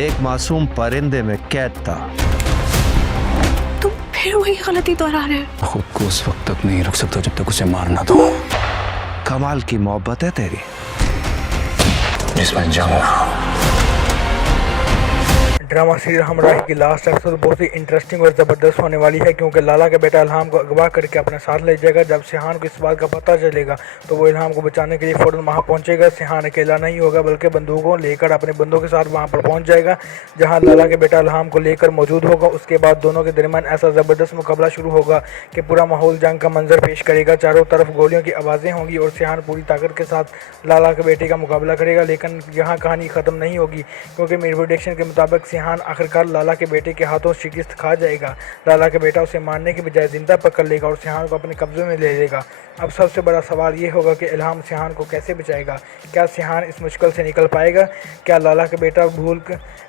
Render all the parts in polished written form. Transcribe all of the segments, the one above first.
एक मासूम परिंदे में कैद था। तुम फिर वही गलती दोहरा रहे हो। खुद को उस वक्त तक नहीं रख सकता जब तक उसे मार ना दो। कमाल की मोहब्बत है तेरी, जिसमें जंग ना हो। ड्रामा सीरियल हमराही की लास्ट एपिसोड बहुत ही इंटरेस्टिंग और ज़बरदस्त होने वाली है, क्योंकि लाला का बेटा इल्हाम को अगवा करके अपने साथ ले जाएगा। जब सिहान को इस बात का पता चलेगा तो वो इल्हाम को बचाने के लिए फ़ौरन वहाँ पहुँचेगा। सिहान अकेला नहीं होगा बल्कि बंदूकों लेकर अपने बंदों के साथ वहाँ पर पहुँच जाएगा जहाँ लाला के बेटा इल्हाम को लेकर मौजूद होगा। उसके बाद दोनों के दरमियान ऐसा ज़बरदस्त मुकाबला शुरू होगा कि पूरा माहौल जंग का मंजर पेश करेगा। चारों तरफ गोलियों की आवाज़ें होंगी और सिहान पूरी ताकत के साथ लाला के बेटे का मुकाबला करेगा। लेकिन यहाँ कहानी ख़त्म नहीं होगी, क्योंकि मेरी प्रेडिक्शन के मुताबिक सिहान आखिरकार लाला के बेटे के हाथों शिकस्त खा जाएगा। लाला के बेटा उसे मारने के बजाय जिंदा पकड़ लेगा और सिहान को अपने कब्जे में ले लेगा। अब सबसे बड़ा सवाल ये होगा कि इल्हाम सिहान को कैसे बचाएगा। क्या सिहान इस मुश्किल से निकल पाएगा? क्या लाला के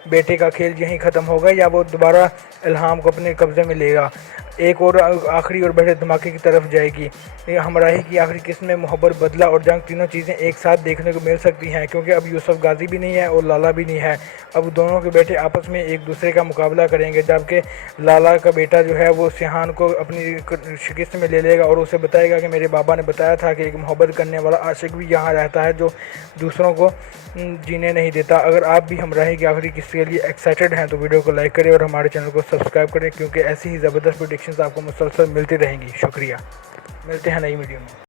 बेटे का खेल यहीं ख़त्म होगा या वो दोबारा इल्हाम को अपने कब्जे में लेगा? एक और आखिरी और बड़े धमाके की तरफ जाएगी। हमराही की आखिरी किस्म में मोहब्बत, बदला और जंग, तीनों चीज़ें एक साथ देखने को मिल सकती हैं, क्योंकि अब यूसुफ गाजी भी नहीं है और लाला भी नहीं है। अब दोनों के बेटे आपस में एक दूसरे का मुकाबला करेंगे, जबकि लाला का बेटा जो है वो सिहान को अपनी शिकस्त में ले लेगा और उसे बताएगा कि मेरे बाबा ने बताया था कि एक मोहब्बत करने वाला आशिक भी यहाँ रहता है जो दूसरों को जीने नहीं देता। अगर आप भी हमराही की आखिरी किस्से के लिए एक्साइटेड हैं तो वीडियो को लाइक करें और हमारे चैनल को सब्सक्राइब करें, क्योंकि ऐसी ही ज़बरदस्त प्रेडिक्शंस आपको मुसलसल मिलती रहेंगी। शुक्रिया, मिलते हैं नई वीडियो में।